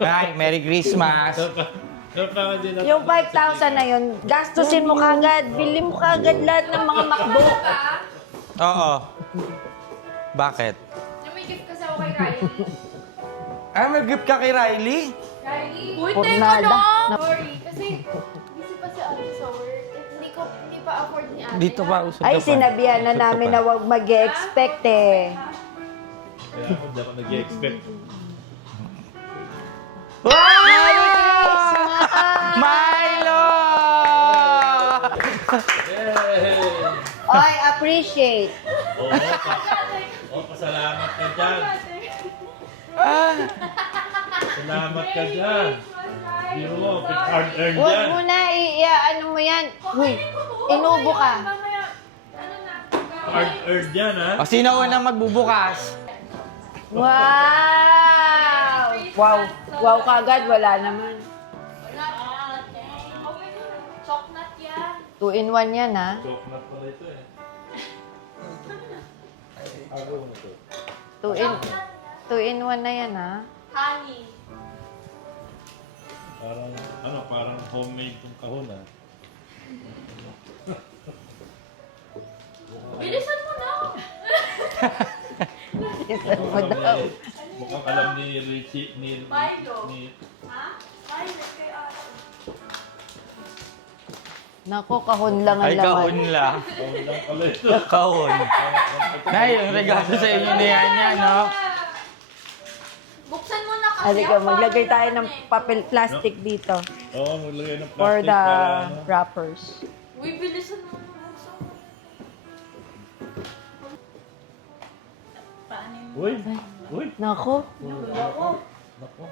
Ay, Merry Christmas. Yung 5,000 na yun, gastusin mo kagad. Bili mo kagad lahat ng mga MacBook. Oo. Bakit? May gift kasi ako kay Riley. Ay, may gift ka kay Riley? Riley! Uy, Por teka nada. lang! Sorry, kasi busy pa si ate sa work. Hindi pa afford ni ate. Dito pa, usap Ay, ka pa. sinabihan na Usap ka namin pa. na huwag mag-expect eh. Kaya ako hindi ako nag-i-expect. Wow! Merry Christmas! Milo! Oy, appreciate. Pasalamat ka dyan. Ah, Salamat ka dyan. Biro mo, hard-earned Huwag yan. mo na ano mo yan. Uy, inubo ka. Mamaya, ano na? Hard-earned yan, ha? o sino unang magbubukas? Wow! Wow. Wow kagad, wala naman. Wala. Okay, chocolate yan. 2-in-1 yan ha. Chocolate pala ito, eh. Agaw na to. 2-in-1 na yan ha. Honey. Parang homemade tong kahon, ha? Bilisan mo na! Isan mo daw. Mukhang alam ni Richie, ni... Milo. ni Ha? Ay, kay ate. Nako, kahon lang ang Ay, kahon laman. lang. kahon lang pala ito. Kahon. Nay, yung regalo sa inyo ni Anya, no? Buksan mo na kasi. Halika, ang maglagay bago tayo naman ng eh. papel plastic dito Oo, maglagay ng plastic for the para, ano. wrappers. Uy, bilisan mo. Buksan mo. Uy! Uy! Nako, Nako! Nako!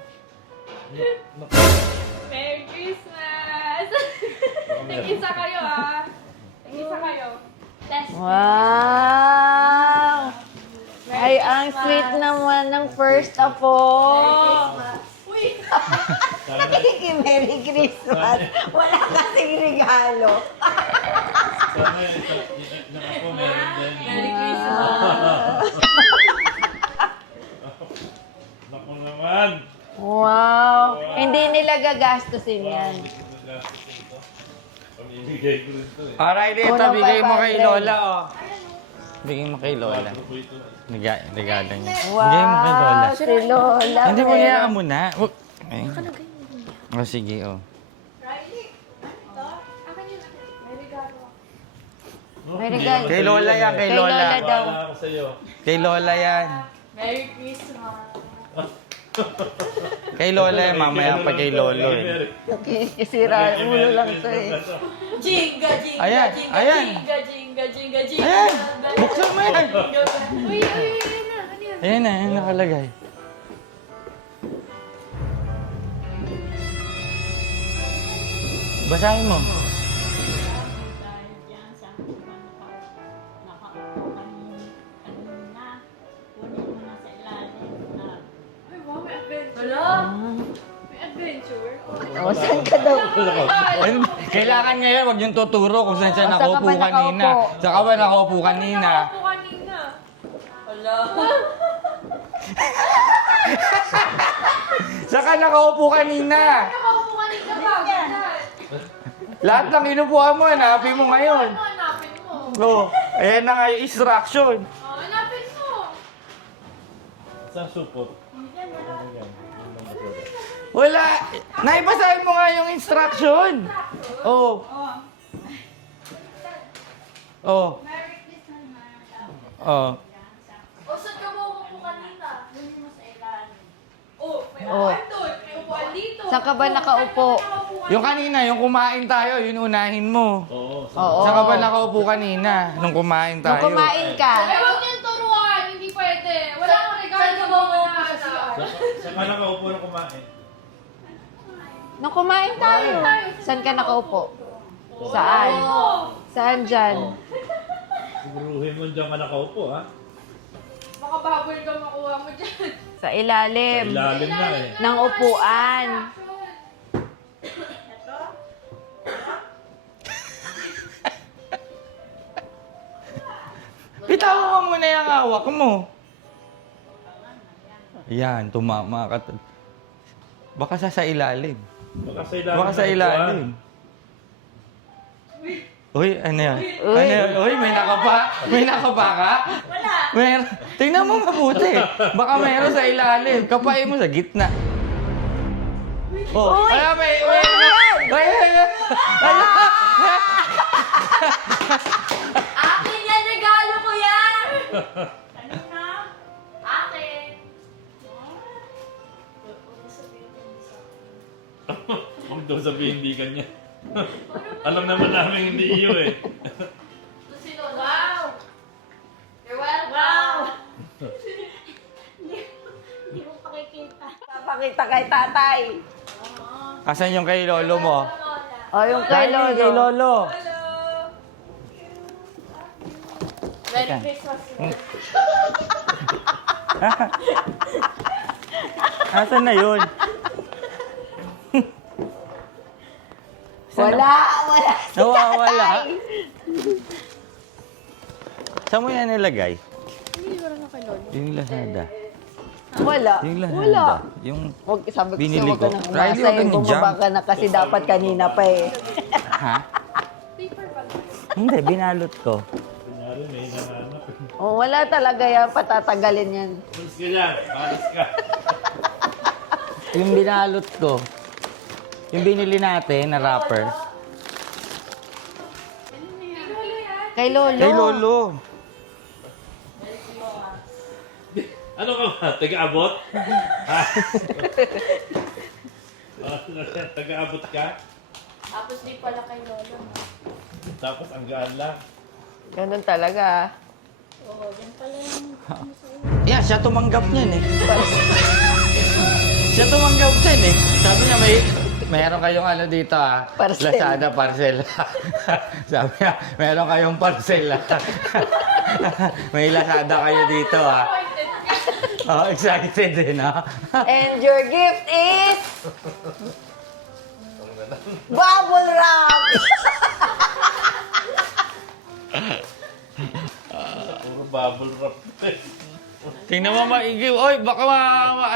Merry Christmas! Tig-isa kayo ah. Tig-isa kayo. Test. wow! Ay, ang sweet naman ng first apo. Uy! Merry Christmas. Wala kasing regalo. Sana yung ako meron din. Merry Christmas! Nako naman! Wow! Hindi nila gagastusin yan. Pamimigay ko rin to, eh. Alright, ito, Unang bigay mo kay 500. Lola, oh. Bigay mo kay Lola. Quattro po ito. Regalo niya. Bigay mo kay Lola. Wow, si Lola. Hindi mo meron. niya muna. Wag. Ay. Oh, sige, oh. Riley! Ito? Akin yun. May regalo ako. May regalo. Kay Lola yan, kay Kay Lola. Lola daw. Wala ako sa'yo. Kay Lola yan. Merry Christmas! Kay Lola yan, mamaya pa kay Lolo, eh. Okay, isira ulo lang ito eh. Jinga, jinga, Ayan, jinga, ayan. jinga, jinga, jinga, jinga. Ayan! Buksan mo yan! Uy, ayan na. Ano yan? Ayan na, ayan nakalagay. Basahin mo. Dahil diyan sa nakaupo kanina, kunin mo na sa ilalim na Ay, wow, may adventure. Wala. May adventure. O, saan ka daw? Ayun, kailangan ngayon, wag yung tuturo kung saan siya Oh, saan ka nakaupo ba kanina. nakaupo? Saan ka ba nakaupo kanina? Ako kanina. Wala. Saan ka nakaupo kanina? Nakaupo kanina ba? Ganyan. Lahat ng inupuan mo, hanapin mo ngayon. Ano hanapin mo? Oh, ayan na nga yung instruction. Oh, hanapin mo. Saan supot? Wala. Naibasahin mo nga yung instruction. Oh. Oh. Oh. O, saan ka ba umupo kanina? kunin mo sa ilalim. Oh, may Oh. upuan doon. May upuan dito. Saan ka ba nakaupo? Yung kanina, yung kumain tayo, yun unahin mo. Oo. Oo. Saan ka ba nakaupo kanina nung kumain Nung tayo? kumain ka. Ay, huwag niyong turuan. Hindi pwede. Wala akong regalo. Saan ka ba umupo sa Saan ka nakaupo na kumain? Nung kumain tayo. Saan ka nakaupo? Saan? Saan dyan? Siguruhin mo dyan ka nakaupo, ha? Baka baboy ka makuha mo dyan. Sa ilalim Ilalim na, eh. ng upuan. Bitaw mo muna yung hawak mo. Yan, tumama ka. Baka sa ilalim. Baka sa ilalim. Baka sa ilalim. Uy, ano yan? Ano yan? Uy, may nakapa? May nakapa ka? Wala. Tingnan mo mabuti. Baka mayroon sa ilalim. Kapain mo sa gitna. Oh, ay, may Akin yan, regalo ko yan! Kanina. Akin! Huwag daw sabihin hindi kanya. Alam naman namin hindi iyo eh. Sino? Wow! You're welcome! Wow. Hindi mo pakikita. Papakita kay tatay. Asan yung kay lolo mo? O, yung kay Kay lolo. lolo. Merry Christmas! Asan na yun? Wala. Nawawala. Saan mo yan nilagay? Yung Lazada. Wala. Yung Lazada. Wala. Yung Wag, sabi ko Binili sa'yo, wag ka ko. nang Riley, umasa. wag ka Yung nang bumaba jump. ka na kasi dapat kanina pa eh. ha? Hindi, binalot ko. Kunyari, may nanganap. Oh, wala talaga yan. Patatagalin yan. Alis ka dyan. Alis ka. Yung binalot ko. Yung binili natin na wrapper. Kay lolo. Kay lolo. Ano ka ba? Taga-abot? Ha? Taga-abot ka? Tapos di pala kay Lolo. Tapos ang gaan lang. Ganun talaga. Oo, yan pala yung... Yeah, siya tumanggap niyan eh. Siya tumanggap niyan eh. Sabi niya mayroon kayong ano dito ah. Parcel. Lazada parcel. Sabi niya, mayroon kayong parcel ah. May Lazada kayo dito ah. Oh, excited eh, no? And your gift is... Bubble wrap! Puro bubble wrap. Tingnan mo maigi. Oy, baka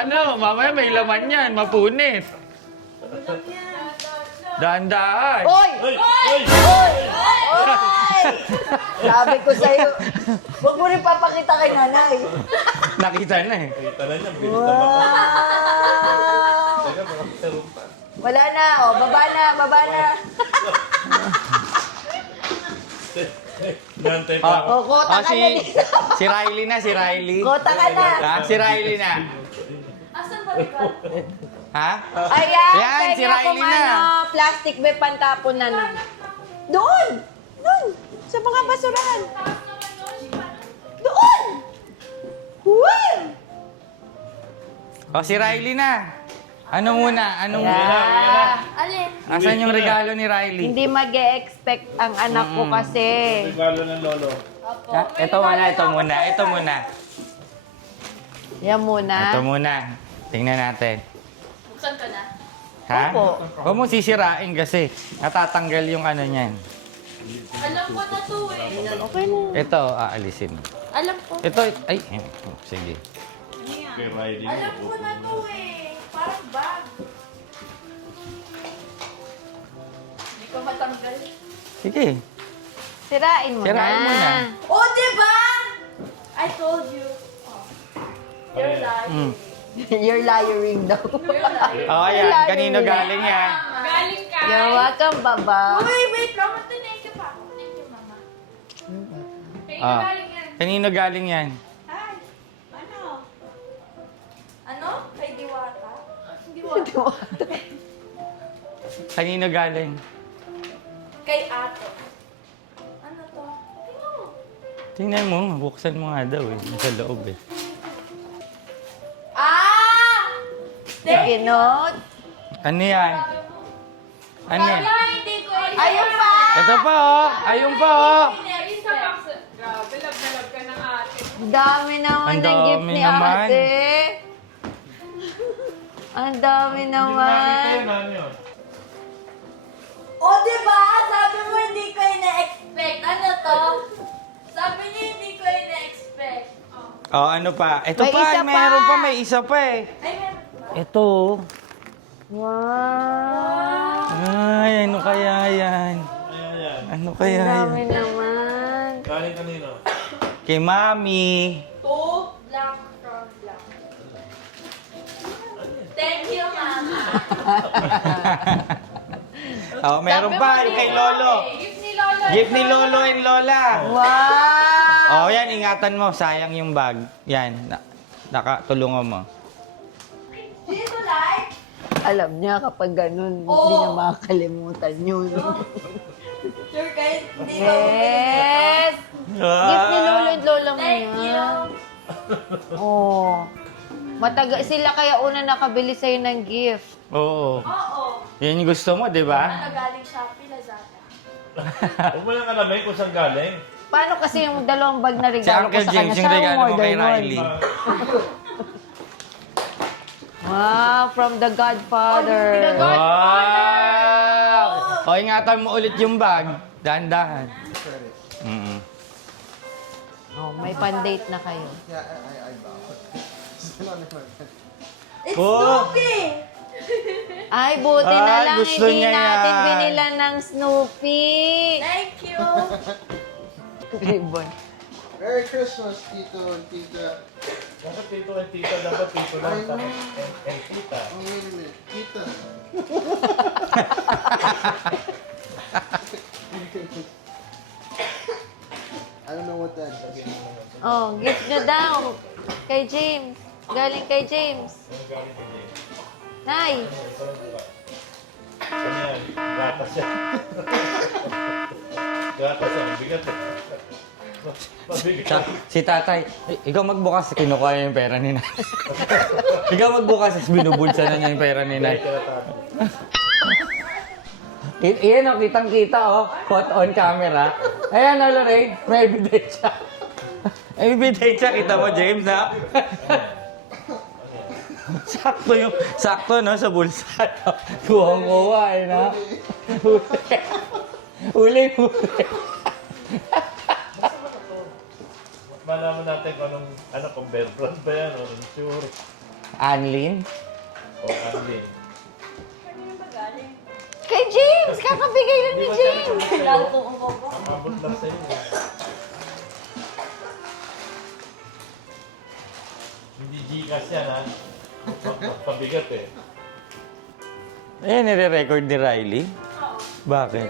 ano, mamaya may laman yan, mapunit. Dahan-dahan. Oy! Ay! Ay! Oy! Sabi ko sa'yo, huwag mo rin papakita kay nanay. Nakita na eh. Kita na niya, bilis na baka. Wow! Teka, baka meron pa. Wala na, oh, baba na, baba na. Nantay pa ako. Oh, kota ka na dito. si Riley na, si Riley. Kota ka na. Ha? Si Riley na. Asan ba ikaw? Ha? Ayan, Yan, si kaya Riley kung na. ano, plastic bag pantapon na nun. Doon! Doon! Sa mga basurahan. Doon! Wow! O, si Riley na. Ano muna? Ano muna? Ah, Alin? Asan yung regalo ni Riley? hindi mag-e-expect ang anak ko kasi. Regalo ng lolo. Ha? Ito muna, ito muna, ito muna. Yan muna. Ito muna. Tingnan natin. Buksan ko na. Ha? Opo. Huwag mo sisirain kasi. Natatanggal yung ano niyan. Alam ko na to eh. Okay na. Ito, aalisin. Alam ko. Ito, ay, sige. Kay Riley. Alam ko na to eh. Parang bag. Hindi ko matanggal. Sige. Sirain mo Sirain mo na. Oh, diba? I told you. Oh. You're lying. You're lying daw. You're lying. Oh, ayan. Wala Kanino yun. galing yan? Galing ka. You're welcome, Baba. Uy, wait lang. Thank you pa ako. Thank you, Mama. Kaya Ah. galing yan. Kanino galing yan? Ay, ano? Ano? Kay Diwata? Diwata. Kanino galing? Kay Ato. Ano to? Tingnan mo. Tingnan mo, buksan mo nga daw eh. Nasa loob eh. Ah! Sticky note. Ano yan? Ano yan? Kaya hindi ko Ayun pa! Ito pa oh! Ayun pa oh! Isa pa. Grabe, lab ka ng ate. Ang dami naman Ang ng gift dami ni naman. ate. Ang dami naman. Ano yun? O, diba? Sabi mo hindi ko ina-expect. Ano to? Sabi niyo hindi ko ina-expect. Oh, ano pa? Ito May pa, isa pa. meron pa, may isa pa eh. Ay, meron ba? Ito. Wow! Ay, ano kaya yan? Ayan, yan. Ano Ang kaya dami yan? naman. Galing kanino? Kay Mami. Two black from black. Thank you, Mama. Oh, meron pa, yung kay Lolo. Gift ni Lolo. Gift ni Lolo and Lola. Wow! Oh, yan, ingatan mo. Sayang yung bag. Yan, nakatulungan mo. Dito like? Alam niya kapag ganun, Oo. hindi niya makakalimutan yun. Sure, kahit hindi Yes! Gift ni Lolo and Lola mo Thank you. yan. Oh. Mataga sila kaya una nakabili sa'yo ng gift. Oo. Oo. Yan yung gusto mo, di ba? Ano galing Shopee, Lazada. Huwag mo lang alamin kung saan galing. Paano kasi yung dalawang bag na Si regalo ko Uncle sa James, kanya? yung regalo mo order kay nun. Riley. Wow, from the Godfather. Wow! O, ingatan mo ulit yung bag. Dahan-dahan. Mm-mm. Oh, may pan-date na kayo. It's Oh. Snoopy! Ay, buti na Ay, lang gusto hindi niya natin yan. binilan ng Snoopy. Thank you! Ribbon. Merry Christmas, Tito and Tita. Dapat tito and tita, dapat tito lang. Tapos and tita. Oh, wait a minute. Tita. I don't know what that is. Oh, gift nyo daw. Kay James. Galing kay James. Ano galing kay James? Nay. Ano yan? Gatas yan. Gatas yan. Bigat eh. Mabigat. Si tatay, ikaw magbukas, kinukuha niya yung pera ni Nay. Ikaw magbukas, binubulsa na niya yung pera ni Nay. Iyan o, kitang-kita o. Caught on camera. Ayan o, Lorraine. May ebidensya. May ebidensya. Kita mo, James, ha? sakto no, sa bulsa. No? Kuhang-kuha, eh, no? Huli. Malaman natin kung anong, kung bear brand ba yan o insure Anlin? o Anlin. Kanino ba galing? Kay James! Kakabigay lang ni James! Kailangan kong umabo. Amabot lang sa inyo. Hindi Gcash yan ha. Pabigat eh. Eh, nire-record ni Riley? Bakit?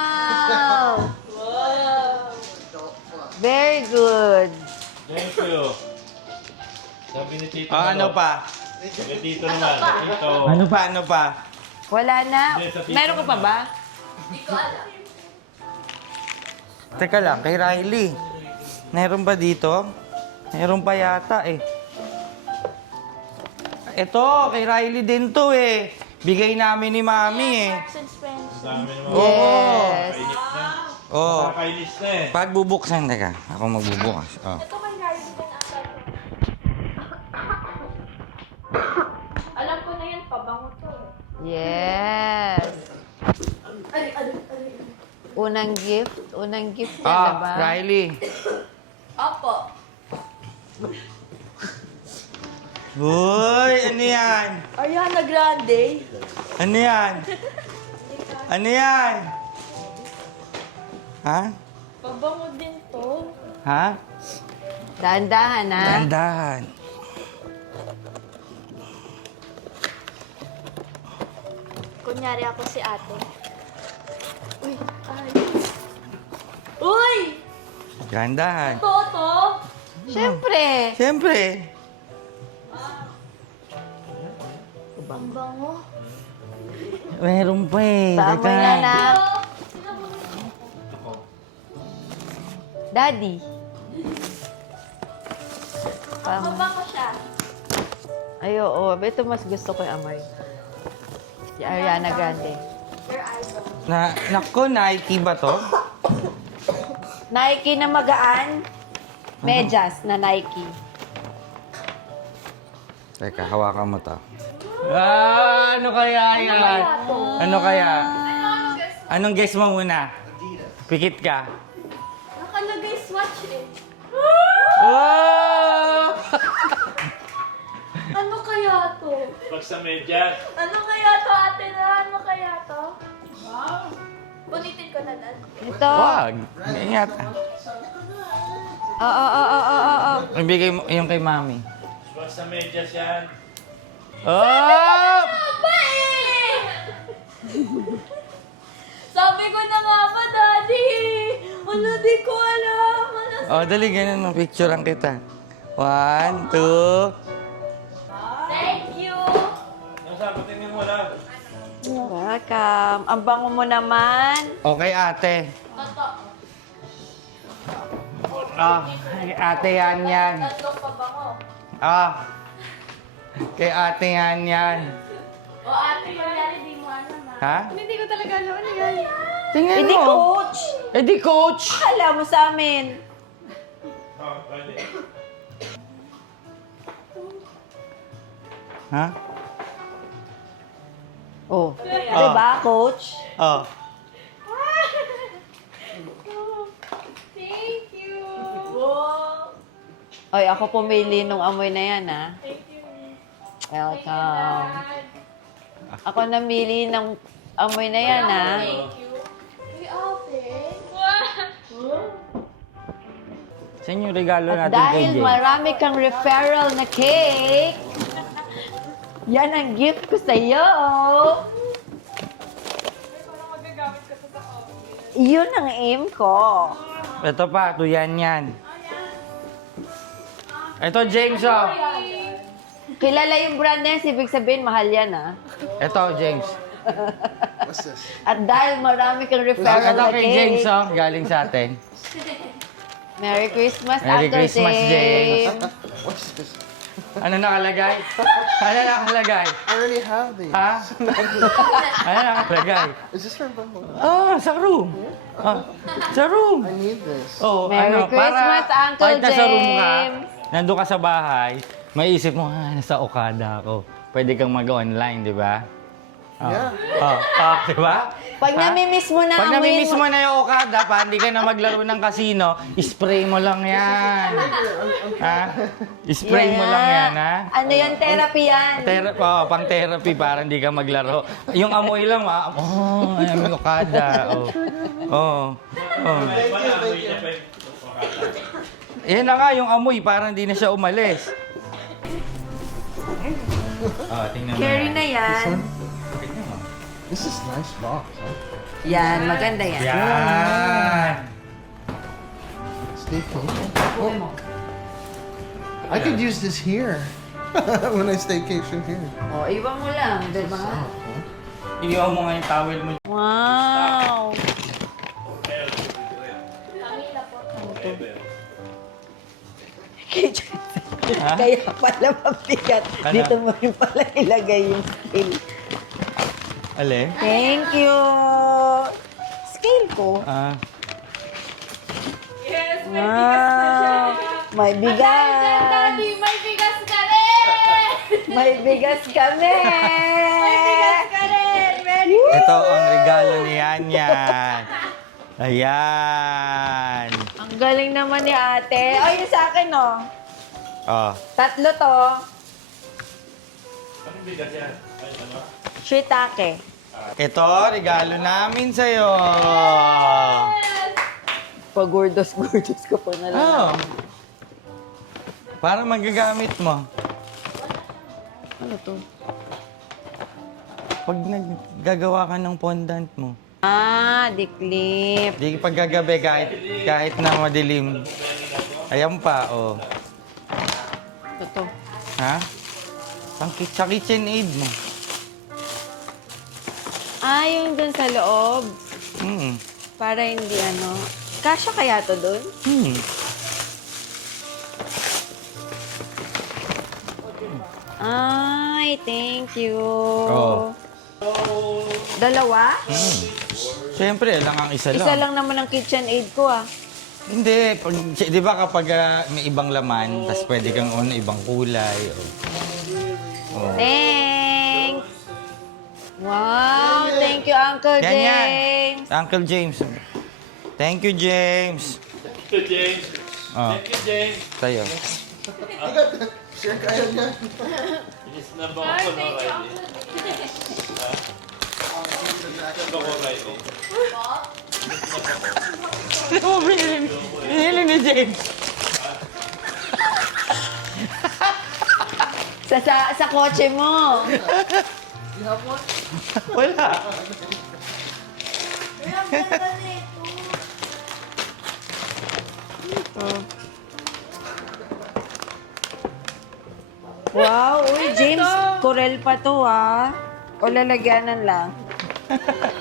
Wow! Very good. Thank you. Sabi ni Tito. Ano pa? Sabi ni Tito naman. Tito. Ano pa? Wala na. Hindi, sa tito Meron ka pa naman. ba? Hindi ko alam. Teka lang, kay Riley. Meron ba dito? Meron pa yata eh. Ito, kay Riley din to eh. Bigay namin ni Mami eh. Marks and Spencer. Dami naman. Yes. Kainit na. Oh. Nakakainis na eh. Pag bubuksan, teka. Ako magbubukas. Oh. Ito kay Riley din ang sabi. Alam ko na yan, pabango to. Yes. Ay. Unang gift yan, Ah, diba? Riley. Opo. Uy, ano yan? Ariana Grande. Ano yan? Ano yan? Ha? Pabango din to. Ha? Dahan-dahan, ha? Dahan-dahan. Kunyari ako si ate. Uy, ay. Uy! Dahan-dahan. Toto! Siyempre. Siyempre. Ang bango. Meron pa eh. Tama Teka. na na. Daddy. Mabango siya. Ay, oo. Ito mas gusto ko yung amoy. Si Ariana Grande. Your idol. Nako, Nike ba to? Nike na magaan. Medyas na Nike. Teka, hawakan mo to. Ano kaya yan? Ano kaya? Anong guess mo muna? Pikit ka. Nakalagay swatch eh. Wow! Ano kaya to? Pag sa medyas. Ano kaya to, ate na? Ano kaya to? Punitin ko na dad. Ito. Wag. Ingat. Oo. Ibigay mo yung kay mami. Pag sa medyas yan. Oh! Ba eh! Sabi ko na nga ba, daddy? Ano, di ko alam. Ano, Oh, dali, ganun mo. Picturean kita. 1, 2. thank you. Ano sabi, tingnan mo lang. Welcome. Ang bango mo naman. Okay, ate. Totoo. Kay ate yan. Tatlong pabango. Kay ate yan. O ate, kunyari di mo alam Ha? Hindi ko talaga alam ano yan. Tingnan Hindi mo. coach. Eh di coach. Akala mo sa amin. Oh, pwede. Ha? Oh. Diba, coach? Oh. Thank you. Wow. Oy, ako pumili nung amoy na yan, ha? Thank you. Welcome. Ako namili ng amoy na yan, ha? Thank you. Uy, ate. Saan yung regalo At natin kay dahil Jay? marami kang referral na cake, yan ang gift ko sa'yo. Yun ang aim ko. Ito pa, yan. Ito, James, oh. Kilala yung brand na yan, ibig sabihin, mahal yan, ha? Ito, James. What's this? At dahil marami kang referral Ito na kay James, cake, oh. Galing sa atin. Merry Christmas, Merry Uncle Christmas, James. What's this? Ano nakalagay? Ano nakalagay? I already have these. Ha? Ano nakalagay? Is this from Bumble? Sa room. Sa room. I need this. Oh, Merry Christmas, Uncle kahit nasa room ka, James. nandun ka sa bahay, maisip mo, nasa Okada ako. Pwede kang mag-online, di ba? Yeah. Di ba? Pag Ha? namimiss mo na, Pag amoyin namimiss mo na yung Okada, pa hindi ka na maglaro ng casino, spray mo lang yan. Ha? Spray mo lang yan, ha? Ano yan? Therapy yan. Pang therapy para hindi ka maglaro. Yung amoy lang, ayan yung Okada. Thank you. Yan na nga yung amoy, para hindi na siya umalis. Tingnan mo. Carry na yan. Tingnan mo. This is nice box, huh? Yan, maganda yan. Yan! Stay tuned. I could use this here when I staycation here. O, iwan mo lang, di ba? Iiwan mo nga yung towel mo. Wow! Ha? Kaya pala mabigat. Ano? Dito mo rin pala ilagay yung scale. Ale? Thank you! Scale ko. Yes, may bigas na siya. May bigas. Daddy, may bigas ka rin! May bigas kami. May bigas ka rin! Very Ito ang regalo ni Yan. Ayan. Ang galing naman ni ate. Ay, yung sa akin, oh. Tatlo to. Anong bigas yan? Ay, ano? Shiitake. Ito, regalo namin sa'yo. Pagurdos-gurdos ko po na lang. Oh. Para magagamit mo. Ano to? Pag naggagawa ka ng fondant mo. Diklip. Di paggagabi kahit na madilim. Ayan pa, oh. Ito to. Ha? Sa KitchenAid mo. Yung dun sa loob. Para hindi ano. Kasya kaya to dun? Ay, thank you. Oh. Dalawa? Siyempre, lang ang isa lang. Isa lang naman ang KitchenAid ko, ah. Hindi. Di ba kapag may ibang laman, tas pwede kang ibang kulay. Oh. Oh. Thanks! Wow! Thank you, Uncle Yan, yan. James! Uncle James. Thank you, James. Thank you, James. Oh, Thank you, James. sa'yo. Sure kaya niya. Inis na ba ako na, Riley? Inis na ba ako, Riley? Ano mo binili ni James? Sa kotse mo! Wala. Uy, ang ganda nito. Wow! Uy, James, Corel pa to ah. O lalagyanan lang.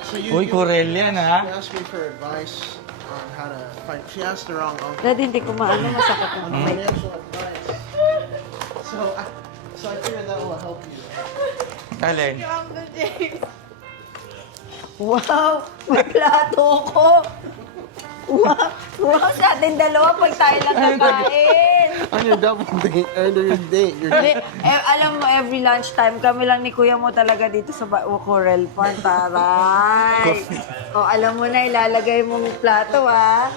So Uy, Corel yan She ha. asked me for advice on how to fight. She asked the wrong uncle Dad, hindi ko maano, masakit ang on kamay. financial advice. So I figured that will help you. Alin? Uncle James. Wow! May plato ko! Wow! Wow! Sa ating dalawa pag tayo lang kakain! On your double date, or your date, Hindi, alam mo, every lunchtime, kami lang ni kuya mo talaga dito sa Corel Park. Taray! O, alam mo na, ilalagay mong plato, ha?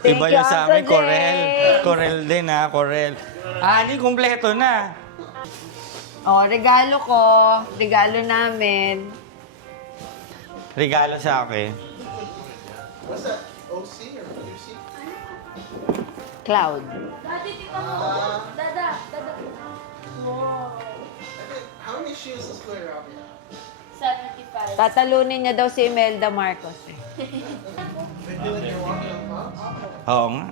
Thank Iba you, yung sa amin, Uncle Corel. James. Corel din ha, Corel. Ali, kumpleto na. O, regalo ko. Regalo namin. Regalo sa akin. What's that? OC or QC? Cloud. Dati, tita mo. Dada. Wow. How many shoes does Claire have? 75. Tatalunin niya daw si Imelda Marcos. They feel like you're walking on clouds? Oo nga.